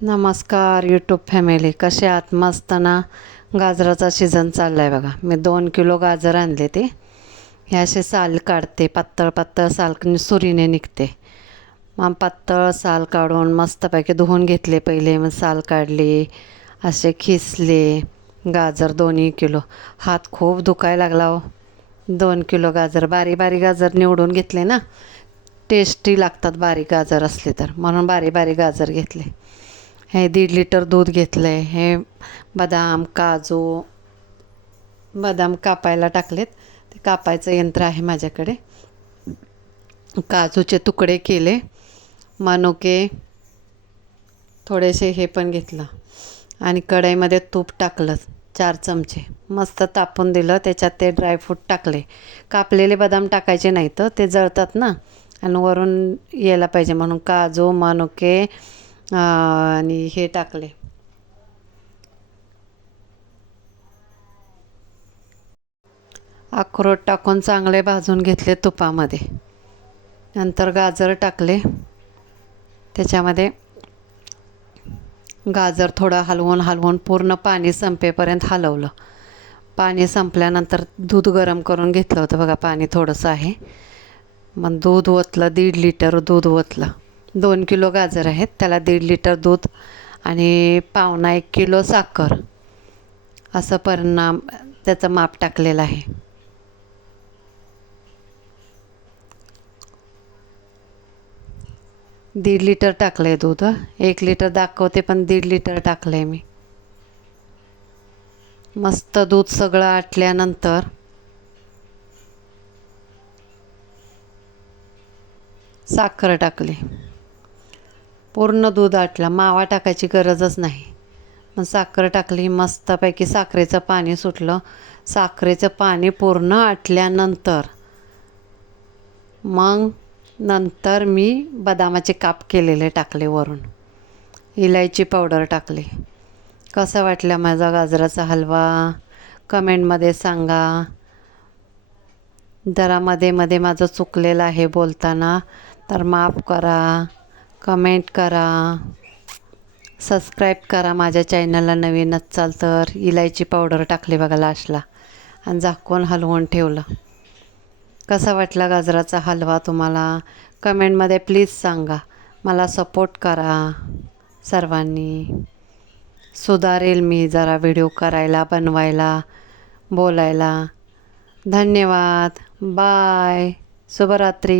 नमस्कार YouTube family, कसे आहात? मस्त ना. गाजराचा सीझन चालला आहे बघा. मी 2 किलो गाजर आणले. ते हे असे साल काढते, पातळ पातळ साल सुरीने निघते. मग पातळ साल काढून मस्तपैकी धुवून घेतले पहिले. मग साल काढले, असे खिसले. गाजर 2 किलो. हात खूप दुखायला लागला हो. 2 किलो गाजर, बारीक बारीक गाजर निवडून घेतले ना, टेस्टी लागतात बारीक गाजर असले तर, म्हणून बारीक बारीक गाजर घेतले. हे 1.5 लिटर दूध घेतलं आहे. हे बदाम कापायला टाकलेत. ते कापायचं यंत्र आहे माझ्याकडे. काजूचे तुकडे केले. मनुके थोडेसे हे पण घेतलं आणि कढईमध्ये तूप टाकलं 4 चमचे. मस्त तापून दिलं. त्याच्यात ते ड्रायफ्रूट टाकले. कापलेले बदाम टाकायचे नाही तर ते जळतात ना, आणि वरून यायला पाहिजे म्हणून काजू, मनुके आणि हे टाकले. अक्रोड टाकून चांगले भाजून घेतले तुपामध्ये. नंतर गाजर टाकले. त्याच्यामध्ये गाजर थोडं हलवून हलवून पूर्ण पाणी संपेपर्यंत हलवलं. पाणी संपल्यानंतर दूध गरम करून घेतलं होतं बघा. पाणी थोडंसं आहे. मग दूध ओतलं. 1.5 लिटर दूध ओतलं. 2 किलो गाजर आहेत, त्याला 1.5 लिटर दूध आणि 1.25 किलो साखर, असं त्याचं माप टाकलेलं आहे. दीड लिटर टाकलं आहे दूध. 1 लिटर दाखवते पण 1.5 लिटर टाकलं आहे मी. मस्त दूध सगळं आटल्यानंतर साखर टाकली. पूर्ण दूध आटलं, मावा टाकायची गरजच नाही. मग साखर टाकली. मस्तपैकी साखरेचं पाणी सुटलं. साखरेचं पाणी पूर्ण आटल्यानंतर मग नंतर मी बदामाचे काप केलेले टाकले वरून. इलायची पावडर टाकली. कसा वाटला माझा गाजराचा हलवा? कमेंटमध्ये सांगा. जरा मध्ये मध्ये माझं चुकलेलं आहे बोलताना, तर माफ करा. कमेंट करा. सबस्क्राईब करा माझ्या चॅनलला नवीन असाल तर. इलायची पावडर टाकली बघा लास्टला आणि झाकून हलवून ठेवलं. कसा वाटला गाजराचा हलवा तुम्हाला? कमेंटमध्ये प्लीज सांगा. मला सपोर्ट करा सर्वांनी. सुधारेल मी जरा व्हिडिओ करायला, बनवायला, बोलायला. धन्यवाद. बाय. शुभरात्री.